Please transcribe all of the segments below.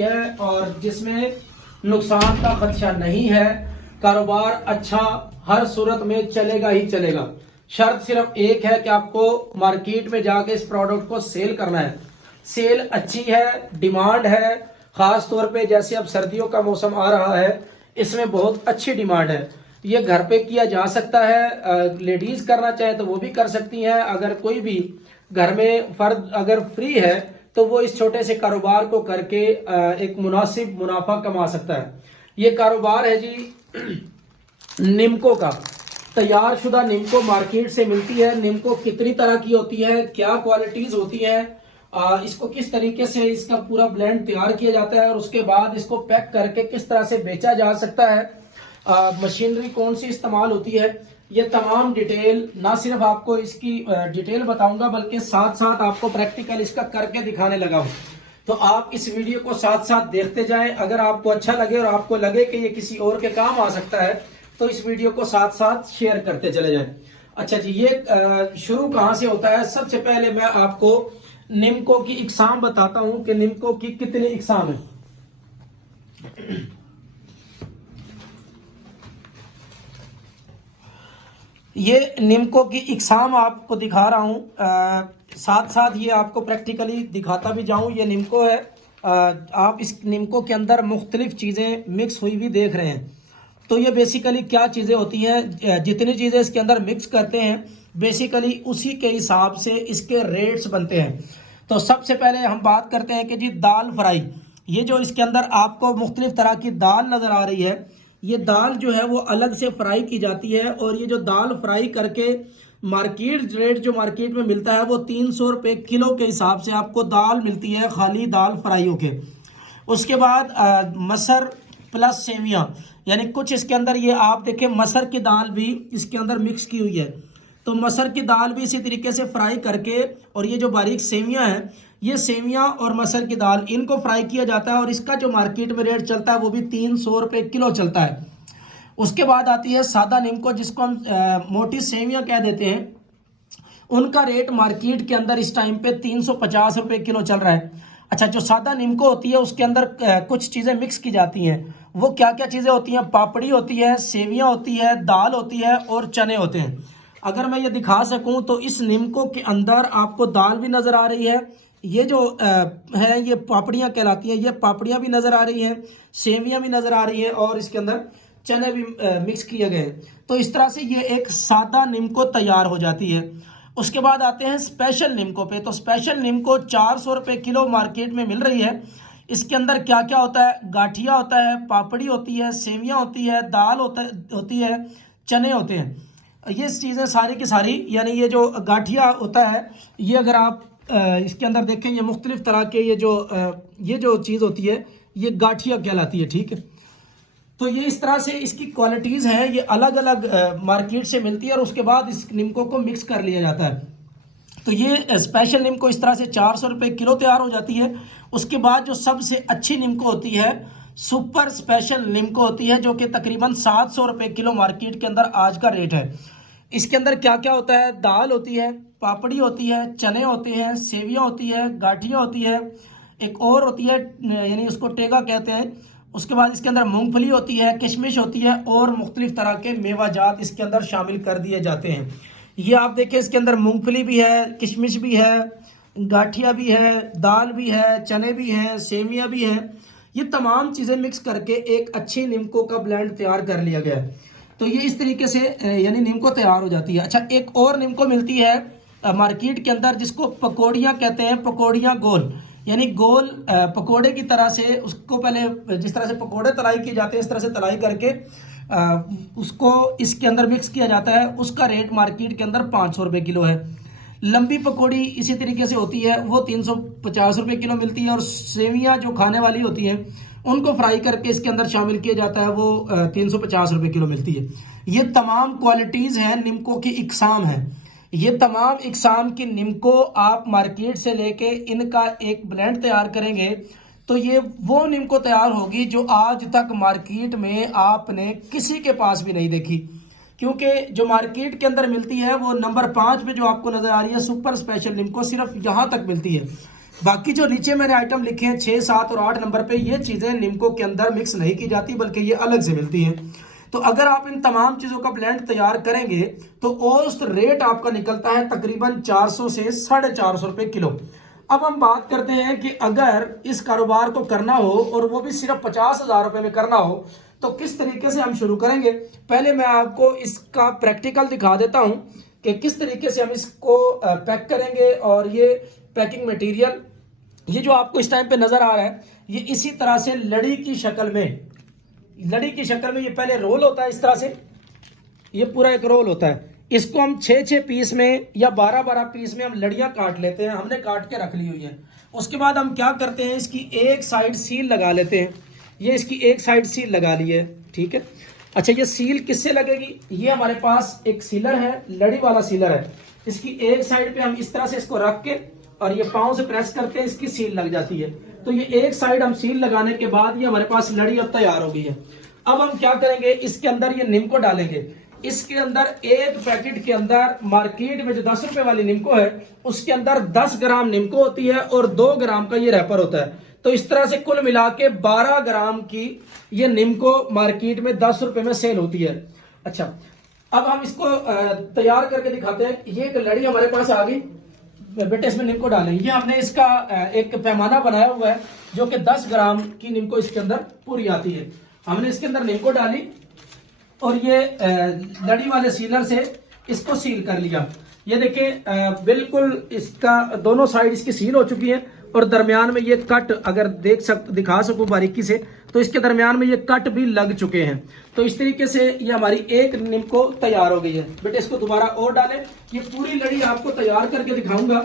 है और जिसमें नुकसान का खदशा नहीं है। कारोबार अच्छा हर सूरत में चलेगा ही चलेगा। शर्त सिर्फ एक है कि आपको मार्केट में जाके इस प्रोडक्ट को सेल करना है। सेल अच्छी है, डिमांड है, खास तौर पे जैसे अब सर्दियों का मौसम आ रहा है, इसमें बहुत अच्छी डिमांड है। ये घर पे किया जा सकता है, लेडीज करना चाहे तो वो भी कर सकती हैं। अगर कोई भी घर में फर्द अगर फ्री है तो वो इस छोटे से कारोबार को करके एक मुनासिब मुनाफा कमा सकता है। ये कारोबार है जी निम्को का। तैयार शुदा निम्को मार्केट से मिलती है। निम्को कितनी तरह की होती है, क्या क्वालिटीज होती है, इसको किस तरीके से इसका पूरा ब्लेंड तैयार किया जाता है और उसके बाद इसको पैक करके किस तरह से बेचा जा सकता है, मशीनरी कौन सी इस्तेमाल होती है, ये तमाम डिटेल ना सिर्फ आपको इसकी डिटेल बताऊंगा बल्कि साथ साथ आपको प्रैक्टिकल इसका करके दिखाने लगा हूं। तो आप इस वीडियो को साथ साथ देखते जाएं। अगर आपको अच्छा लगे और आपको लगे कि ये किसी और के काम आ सकता है तो इस वीडियो को साथ साथ शेयर करते चले जाएं। अच्छा जी, ये शुरू कहां से होता है। सबसे पहले मैं आपको निम्को की इकसाम बताता हूं कि निम्को की कितनी इकसाम है। ये निम्को की इकसाम आपको दिखा रहा हूं, साथ साथ ये आपको प्रैक्टिकली दिखाता भी जाऊं। ये निम्को है, आप इस निम्को के अंदर मुख्तलिफ चीज़ें मिक्स हुई भी देख रहे हैं। तो ये बेसिकली क्या चीज़ें होती हैं, जितनी चीज़ें इसके अंदर मिक्स करते हैं बेसिकली उसी के हिसाब से इसके रेट्स बनते हैं। तो सबसे पहले हम बात करते हैं कि जी दाल फ्राई। ये जो इसके अंदर आपको मुख्तलिफ तरह की दाल नज़र आ रही है, ये दाल जो है वो अलग से फ्राई की जाती है और ये जो दाल फ्राई करके मार्केट रेट जो मार्केट में मिलता है वो 300 रुपये किलो के हिसाब से आपको दाल मिलती है, खाली दाल फ्राई होके। उसके बाद मसर प्लस सेवियाँ, यानी कुछ इसके अंदर ये आप देखें मसर की दाल भी इसके अंदर मिक्स की हुई है। तो मसर की दाल भी इसी तरीके से फ्राई करके, और ये जो बारीक सेवियाँ हैं, ये सेवियाँ और मसर की दाल इनको फ्राई किया जाता है और इसका जो मार्केट में रेट चलता है वो भी 300 रुपये किलो चलता है। उसके बाद आती है सादा निम्को, जिसको हम मोटी सेवियाँ कह देते हैं। उनका रेट मार्केट के अंदर इस टाइम पे 350 रुपये किलो चल रहा है। अच्छा, जो सादा निम्को होती है उसके अंदर कुछ चीज़ें मिक्स की जाती हैं। वो क्या क्या चीज़ें होती हैं, पापड़ी होती है, सेवियाँ होती है, दाल होती है और चने होते हैं। अगर मैं ये दिखा सकूं तो इस निम्को के अंदर आपको दाल भी नज़र आ रही है, ये जो है ये पापड़ियाँ कहलाती हैं, ये पापड़ियाँ भी नज़र आ रही हैं, सेवियाँ भी नज़र आ रही हैं और इसके अंदर चने भी मिक्स किए गए हैं। तो इस तरह से ये एक सादा निम्को तैयार हो जाती है। उसके बाद आते हैं स्पेशल निम्को पे। तो स्पेशल निम्को 400 रुपये किलो मार्केट में मिल रही है। इसके अंदर क्या क्या होता है, गाठिया होता है, पापड़ी होती है, सेवियाँ होती है, दाल होती है, चने होते हैं। ये चीज़ें सारी की सारी, यानी ये जो गाठिया होता है, ये अगर आप इसके अंदर देखें ये मुख्तलिफ तरह के ये जो चीज़ होती है ये गाठिया कहलाती है, ठीक है। तो ये इस तरह से इसकी क्वालिटीज़ हैं, ये अलग अलग मार्केट से मिलती है और उसके बाद इस निम्को को मिक्स कर लिया जाता है। तो ये स्पेशल निम्को इस तरह से 400 रुपये किलो तैयार हो जाती है। उसके बाद जो सबसे अच्छी निम्को होती है सुपर स्पेशल निम्को होती है, जो कि तकरीबन 700 रुपये किलो मार्केट के अंदर आज का रेट है। इसके अंदर क्या क्या होता है, दाल होती है, पापड़ी होती है, चने होते हैं, सेवियाँ होती है, गाठियाँ होती है, एक और होती है यानी उसको टेगा कहते हैं। उसके बाद इसके अंदर मूंगफली होती है, किशमिश होती है और मुख्तलिफ तरह के मेवाजात इसके अंदर शामिल कर दिए जाते हैं। ये आप देखें इसके अंदर मूंगफली भी है, किशमिश भी है, गाठिया भी है, दाल भी है, चने भी हैं, सेवियाँ भी हैं। ये तमाम चीज़ें मिक्स करके एक अच्छी निम्को का ब्लेंड तैयार कर लिया गया है। तो ये इस तरीके से यानी निम्को तैयार हो जाती है। अच्छा, एक और निम्को मिलती है मार्केट के अंदर जिसको पकौड़ियाँ कहते हैं, पकौड़ियाँ गोल, यानी गोल पकोड़े की तरह से उसको पहले जिस तरह से पकोड़े तलाई किए जाते हैं इस तरह से तलाई करके उसको इसके अंदर मिक्स किया जाता है। उसका रेट मार्केट के अंदर 500 रुपये किलो है। लंबी पकौड़ी इसी तरीके से होती है, वो 350 रुपये किलो मिलती है और सेवियाँ जो खाने वाली होती हैं उनको फ्राई करके इसके अंदर शामिल किया जाता है, वो 350 रुपये किलो मिलती है। ये तमाम क्वालिटीज़ हैं, निम्को की इकसाम है। ये तमाम इकसाम की निम्को आप मार्केट से लेके इनका एक ब्लेंड तैयार करेंगे तो ये वो निम्को तैयार होगी जो आज तक मार्केट में आपने किसी के पास भी नहीं देखी। क्योंकि जो मार्केट के अंदर मिलती है वो नंबर 5 पे जो आपको नज़र आ रही है सुपर स्पेशल निम्को, सिर्फ यहाँ तक मिलती है। बाकी जो नीचे मैंने आइटम लिखे हैं 6, 7 और 8 नंबर पे, ये चीज़ें निम्को के अंदर मिक्स नहीं की जाती बल्कि ये अलग से मिलती हैं। तो अगर आप इन तमाम चीज़ों का ब्लेंड तैयार करेंगे तो औसत रेट आपका निकलता है तकरीबन 400 से 450 रुपये किलो। अब हम बात करते हैं कि अगर इस कारोबार को करना हो और वो भी सिर्फ 50,000 रुपये में करना हो तो किस तरीके से हम शुरू करेंगे। पहले मैं आपको इसका प्रैक्टिकल दिखा देता हूँ कि किस तरीके से हम इसको पैक करेंगे। और ये पैकिंग मटेरियल ये जो आपको इस टाइम पे नज़र आ रहा है, ये इसी तरह से लड़ी की शक्ल में ये पहले रोल होता है इस तरह से, ये पूरा एक रोल होता है। इसको हम 6-6 पीस में या 12-12 पीस में हम लड़ियां काट लेते हैं। हमने काट के रख ली हुई है। उसके बाद हम क्या करते हैं, इसकी एक साइड सील लगा लेते हैं। ये इसकी एक साइड सील लगा ली है, ठीक है। अच्छा, ये सील किससे लगेगी, ये हमारे पास एक सीलर है, लड़ी वाला सीलर है। इसकी एक साइड पे हम इस तरह से इसको रख के और ये पाँव से प्रेस करते हैं, इसकी सील लग जाती है। तो ये एक साइड हम सील लगाने के बाद ये हमारे पास लड़ी अब तैयार हो गई है। अब हम क्या करेंगे, इसके अंदर ये निम्को डालेंगे। इसके अंदर एक पैकेट के अंदर मार्केट में जो 10 रुपए वाली निम्को है उसके अंदर 10 ग्राम निम्को होती है और 2 ग्राम का ये रैपर होता है। तो इस तरह से कुल मिला के 12 ग्राम की ये निम्को मार्केट में 10 रुपए में सेल होती है। अच्छा, अब हम इसको तैयार करके दिखाते हैं। ये एक लड़ी हमारे पास आ गई बेटे, इसमें निम्को डालें। ये हमने इसका एक पैमाना बनाया हुआ है जो कि 10 ग्राम की निम्को इसके अंदर पूरी आती है। हमने इसके अंदर निम्को डाली और ये लड़ी वाले सीलर से इसको सील कर लिया। ये देखें बिल्कुल इसका दोनों साइड इसकी सील हो चुकी है और दरमियान में ये कट अगर दिखा सकूं बारीकी से तो इसके दरमियान में ये कट भी लग चुके हैं। तो इस तरीके से ये हमारी एक निम्को तैयार हो गई है। बेटे इसको दोबारा और डालें। ये पूरी लड़ी आपको तैयार करके दिखाऊंगा।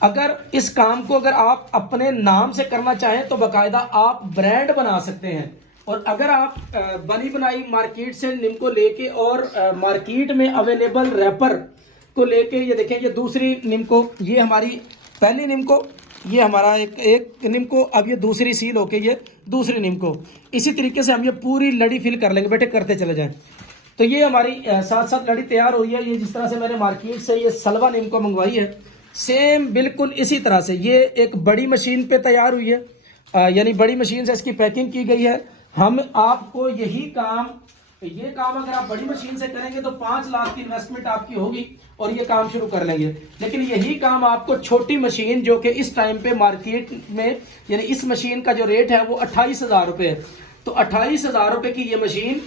अगर इस काम को अगर आप अपने नाम से करना चाहें तो बाकायदा आप ब्रांड बना सकते हैं। और अगर आप बनी बनाई मार्केट से निम्को लेके और मार्केट में अवेलेबल रैपर को लेके, ये देखें ये दूसरी निम्को, ये हमारी पहली निम्को, ये हमारा एक निम्को, अब ये दूसरी सील होके ये दूसरी निम्को। इसी तरीके से हम ये पूरी लड़ी फिल कर लेंगे। बेटे करते चले जाएं। तो ये हमारी साथ साथ लड़ी तैयार हुई है। ये जिस तरह से मैंने मार्केट से ये सलवा निम्को मंगवाई है, सेम बिल्कुल इसी तरह से ये एक बड़ी मशीन पे तैयार हुई है, यानी बड़ी मशीन से इसकी पैकिंग की गई है। हम आपको ये काम अगर आप बड़ी मशीन से करेंगे तो 5 लाख की इन्वेस्टमेंट आपकी होगी और ये काम शुरू कर लेंगे। लेकिन यही काम आपको छोटी मशीन जो कि इस टाइम पे मार्केट में, यानी इस मशीन का जो रेट है वो 28,000 रुपये है। तो 28,000 रुपये की ये मशीन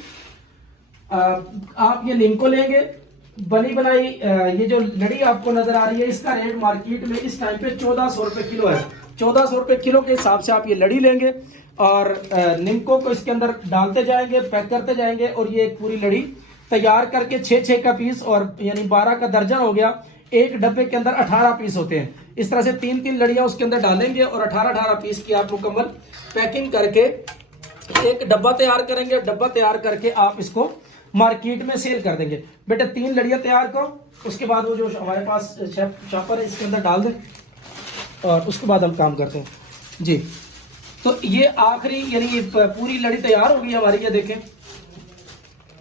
आप ये निम्को लेंगे बनी बनाई, ये जो लड़ी आपको नजर आ रही है इसका रेट मार्केट में इस टाइम पे 1400 रुपये किलो है। 1400 रुपये किलो के हिसाब से आप ये लड़ी लेंगे और निम्को को इसके अंदर डालते जाएंगे, पैक करते जाएंगे और ये एक पूरी लड़ी तैयार करके 6-6 का पीस और यानी 12 का दर्जन हो गया। एक डब्बे के अंदर 18 पीस होते हैं। इस तरह से 3-3 लड़ियां उसके अंदर डालेंगे और 18-18 पीस की आप मुकम्मल पैकिंग करके एक डब्बा तैयार करेंगे। डब्बा तैयार करके आप इसको मार्केट में सेल कर देंगे। बेटे 3 लड़ियां तैयार करो, उसके बाद वो जो हमारे पास शॉपर है इसके अंदर डाल दें और उसके बाद हम काम करते हैं जी। तो ये आखिरी यानी ये पूरी लड़ी तैयार हो गई है हमारी, ये देखें।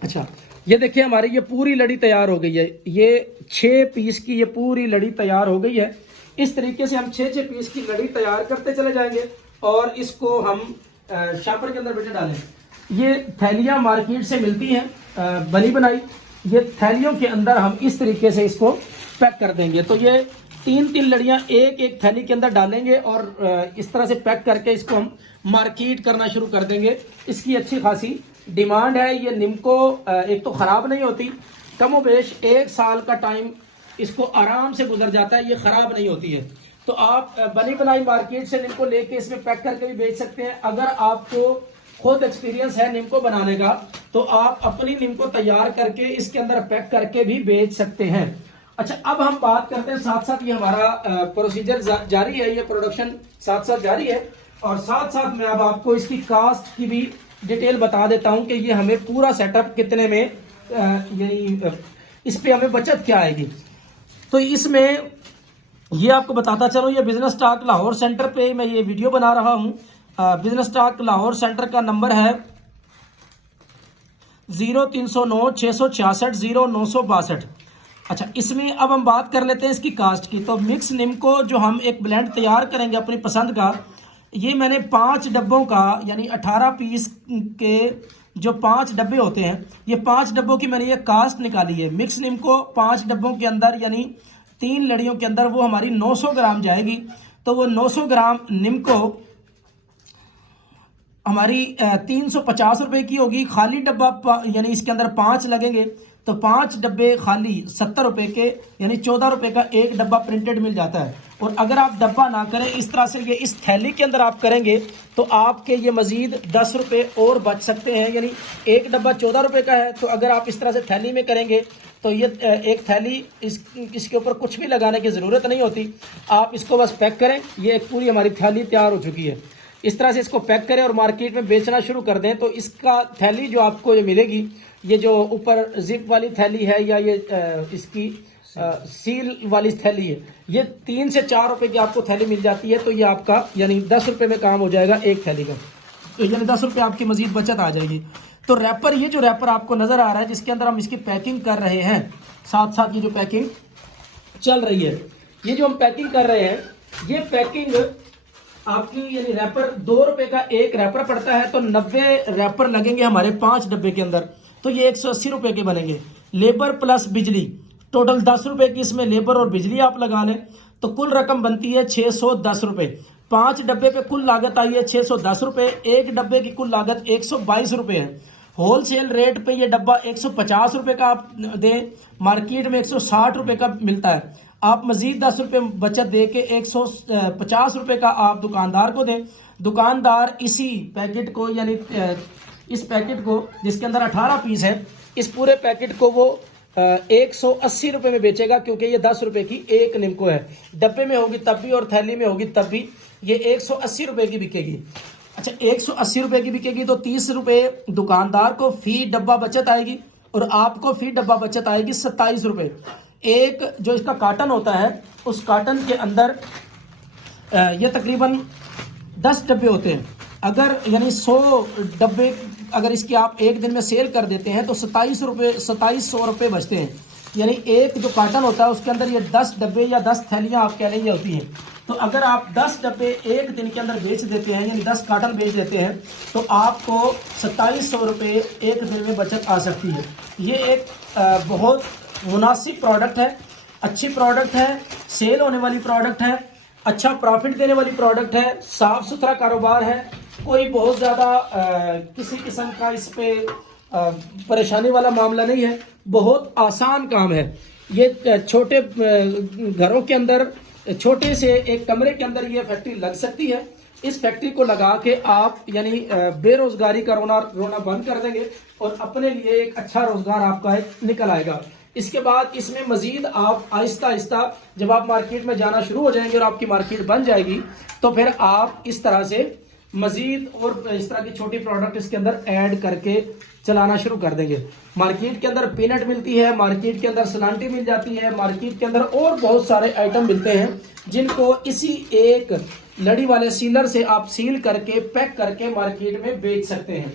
अच्छा, ये देखिए हमारी ये पूरी लड़ी तैयार हो गई है। ये 6 पीस की ये पूरी लड़ी तैयार हो गई है। इस तरीके से हम 6-6 पीस की लड़ी तैयार करते चले जाएंगे और इसको हम शॉपर के अंदर बेटे डालें। ये थैलियाँ मार्केट से मिलती हैं बनी बनाई। ये थैलियों के अंदर हम इस तरीके से इसको पैक कर देंगे। तो ये 3-3 लड़ियां एक थैली के अंदर डालेंगे और इस तरह से पैक करके इसको हम मार्केट करना शुरू कर देंगे। इसकी अच्छी खासी डिमांड है। ये निम्को एक तो ख़राब नहीं होती, कमो बेश 1 साल का टाइम इसको आराम से गुजर जाता है, ये ख़राब नहीं होती है। तो आप बनी बनाई मार्केट से निम्को लेके इसमें पैक करके भी बेच सकते हैं। अगर आपको खुद एक्सपीरियंस है निम्को बनाने का तो आप अपनी निम्को तैयार करके इसके अंदर पैक करके भी बेच सकते हैं। अच्छा, अब हम बात करते हैं, साथ साथ ये हमारा प्रोसीजर जारी है, ये प्रोडक्शन साथ साथ जारी है और साथ साथ मैं अब आपको इसकी कास्ट की भी डिटेल बता देता हूं कि ये हमें पूरा सेटअप कितने में, यही इस पे हमें बचत क्या आएगी। तो इसमें ये आपको बताता चलो, ये बिजनेस स्टॉक लाहौर सेंटर पे मैं ये वीडियो बना रहा हूँ। बिजनेस स्टॉक लाहौर सेंटर का नंबर है 0309 666 0962। अच्छा, इसमें अब हम बात कर लेते हैं इसकी कास्ट की। तो मिक्स निम्को जो हम एक ब्लेंड तैयार करेंगे अपनी पसंद का, ये मैंने 5 डब्बों का यानी 18 पीस के जो 5 डब्बे होते हैं, ये 5 डब्बों की मैंने ये कास्ट निकाली है। मिक्स निम्को 5 डब्बों के अंदर यानी 3 लड़ियों के अंदर वो हमारी 900 ग्राम जाएगी। तो वो 900 ग्राम निम्को हमारी 350 रुपये की होगी। खाली डब्बा यानी इसके अंदर 5 लगेंगे, तो 5 डब्बे खाली 70 रुपये के, यानी 14 रुपये का एक डब्बा प्रिंटेड मिल जाता है। और अगर आप डब्बा ना करें, इस तरह से ये इस थैली के अंदर आप करेंगे, तो आपके ये मज़ीद 10 रुपये और बच सकते हैं। यानी एक डब्बा 14 रुपये का है, तो अगर आप इस तरह से थैली में करेंगे तो ये एक थैली इसके ऊपर कुछ भी लगाने की ज़रूरत नहीं होती। आप इसको बस पैक करें, ये एक पूरी हमारी थैली तैयार हो चुकी है। इस तरह से इसको पैक करें और मार्केट में बेचना शुरू कर दें। तो इसका थैली जो आपको ये मिलेगी, ये जो ऊपर जिप वाली थैली है या ये इसकी सील वाली थैली है, ये 3 से 4 रुपए की आपको थैली मिल जाती है। तो ये आपका यानी 10 रुपये में काम हो जाएगा एक थैली का, तो यानी 10 रुपये आपकी मजीद बचत आ जाएगी। तो रैपर, ये जो रैपर आपको नज़र आ रहा है जिसके अंदर हम इसकी पैकिंग कर रहे हैं, साथ साथ ये जो पैकिंग चल रही है, ये जो हम पैकिंग कर रहे हैं, ये पैकिंग आपकी यानी रैपर 2 रुपये का एक रैपर पड़ता है। तो 90 रैपर लगेंगे हमारे 5 डब्बे के अंदर, तो ये 180 रुपये के बनेंगे। लेबर प्लस बिजली, टोटल 10 रुपये की इसमें लेबर और बिजली आप लगा लें, तो कुल रकम बनती है 610 रुपये। 5 डब्बे पे कुल लागत आई है 610 रुपये। एक डब्बे की कुल लागत 122 रुपये है। होलसेल रेट पे ये डब्बा 150 रुपये का आप दें, मार्केट में 160 रुपये का मिलता है। आप मजीद 10 रुपये बचत दे के 150 रुपये का आप दुकानदार को दें। दुकानदार इसी पैकेट को यानी इस पैकेट को जिसके अंदर 18 पीस है, इस पूरे पैकेट को वो 180 रुपये में बेचेगा, क्योंकि ये 10 रुपये की एक निम्को है। डब्बे में होगी तब भी और थैली में होगी तब भी ये 180 रुपये की बिकेगी। अच्छा, 180 रुपये की बिकेगी तो 30 रुपये दुकानदार को फी डब्बा बचत आएगी और आपको फी डब्बा बचत आएगी 27 रुपये। एक जो इसका काटन होता है, उस काटन के अंदर ये तकरीबन 10 डब्बे होते हैं। अगर यानी 100 डब्बे अगर इसकी आप एक दिन में सेल कर देते हैं तो 2700 रुपये बचते हैं। यानी एक जो काटन होता है उसके अंदर ये 10 डब्बे या 10 थैलियाँ आप कह लीजिए होती हैं। तो अगर आप 10 डब्बे एक दिन के अंदर बेच देते हैं, यानी 10 काटन बेच देते हैं, तो आपको 2700 रुपये एक दिन में बचत आ सकती है। ये एक बहुत मुनासिब प्रोडक्ट है, अच्छी प्रोडक्ट है, सेल होने वाली प्रोडक्ट है, अच्छा प्रॉफिट देने वाली प्रोडक्ट है, साफ़ सुथरा कारोबार है, कोई बहुत ज़्यादा किसी किस्म का इस पे परेशानी वाला मामला नहीं है, बहुत आसान काम है। ये छोटे घरों के अंदर, छोटे से एक कमरे के अंदर ये फैक्ट्री लग सकती है। इस फैक्ट्री को लगा के आप यानी बेरोजगारी का रोना बंद कर देंगे और अपने लिए एक अच्छा रोजगार आपका एक निकल आएगा। इसके बाद इसमें मजीद आप आहिस्ता आहिस्ता जब आप मार्केट में जाना शुरू हो जाएंगे और आपकी मार्केट बन जाएगी, तो फिर आप इस तरह से मजीद और इस तरह की छोटी प्रोडक्ट इसके अंदर ऐड करके चलाना शुरू कर देंगे। मार्केट के अंदर पीनट मिलती है, मार्केट के अंदर सलांटी मिल जाती है, मार्केट के अंदर और बहुत सारे आइटम मिलते हैं जिनको इसी एक लड़ी वाले सीलर से आप सील करके पैक करके मार्केट में बेच सकते हैं।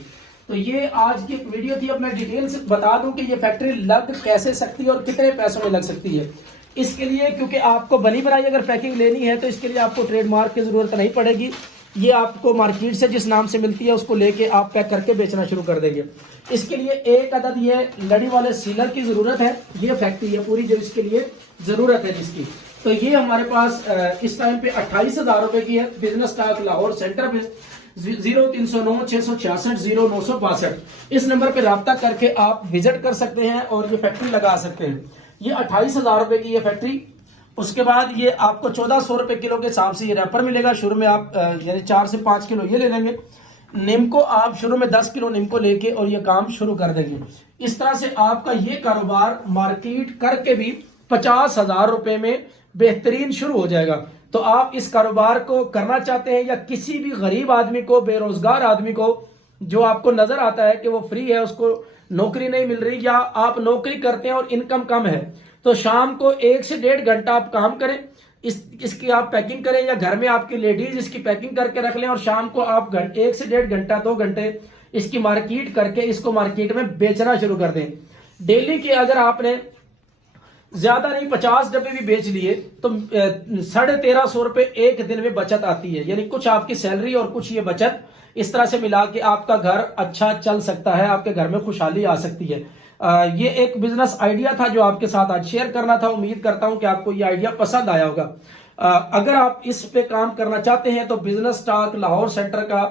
तो ये आज की एक वीडियो थी। अब मैं डिटेल से बता दूं कि ये फैक्ट्री लग कैसे सकती है और कितने पैसों में लग सकती है। इसके लिए क्योंकि आपको बनी बनाई अगर पैकिंग लेनी है तो इसके लिए आपको ट्रेडमार्क की ज़रूरत नहीं पड़ेगी। ये आपको मार्केट से जिस नाम से मिलती है उसको लेके आप पैक करके बेचना शुरू कर देंगे। इसके लिए एक अदद ये लड़ी वाले सीलर की ज़रूरत है। ये फैक्ट्री है पूरी जो इसके लिए ज़रूरत है जिसकी, तो ये हमारे पास इस टाइम पे 28,000 रुपये की है। बिजनेस टाइप लाहौर सेंटर पे 0309 666 0962 इस नंबर पे रब्ता करके आप विजिट कर सकते हैं और ये फैक्ट्री लगा सकते हैं। ये 28,000 रुपये की ये फैक्ट्री। उसके बाद ये आपको 1400 रुपये किलो के हिसाब से ये रैपर मिलेगा। शुरू में आप यानी 4 से 5 किलो ये ले लेंगे। निम्को आप शुरू में 10 किलो निम्को लेके और ये काम शुरू कर देंगे। इस तरह से आपका ये कारोबार मार्केट करके भी 50,000 रुपये में बेहतरीन शुरू हो जाएगा। तो आप इस कारोबार को करना चाहते हैं या किसी भी गरीब आदमी को, बेरोजगार आदमी को जो आपको नजर आता है कि वो फ्री है, उसको नौकरी नहीं मिल रही, या आप नौकरी करते हैं और इनकम कम है, तो शाम को 1 से 1.5 घंटा आप काम करें, इसकी आप पैकिंग करें, या घर में आपकी लेडीज इसकी पैकिंग करके रख लें और शाम को आप 1 से 1.5 घंटा 2 घंटे इसकी मार्केट करके इसको मार्केट में बेचना शुरू कर दें। डेली की अगर आपने ज्यादा नहीं 50 डब्बे भी बेच लिए तो 1350 रुपए एक दिन में बचत आती है। यानी कुछ आपकी सैलरी और कुछ ये बचत, इस तरह से मिला के आपका घर अच्छा चल सकता है, आपके घर में खुशहाली आ सकती है। ये एक बिजनेस आइडिया था जो आपके साथ आज शेयर करना था। उम्मीद करता हूं कि आपको ये आइडिया पसंद आया होगा। अगर आप इस पे काम करना चाहते हैं तो बिजनेस टॉक लाहौर सेंटर का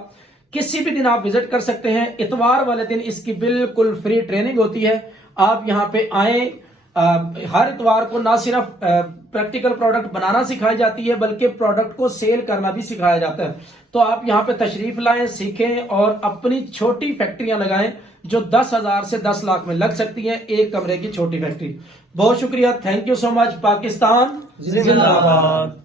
किसी भी दिन आप विजिट कर सकते हैं। इतवार वाले दिन इसकी बिल्कुल फ्री ट्रेनिंग होती है। आप यहाँ पे आए, हर इतवार को ना सिर्फ प्रैक्टिकल प्रोडक्ट बनाना सिखाई जाती है बल्कि प्रोडक्ट को सेल करना भी सिखाया जाता है। तो आप यहाँ पे तशरीफ लाएं, सीखें और अपनी छोटी फैक्ट्रियां लगाएं जो 10,000 से 10 लाख में लग सकती हैं, एक कमरे की छोटी फैक्ट्री। बहुत शुक्रिया, thank you so much. Pakistan जिंदाबाद।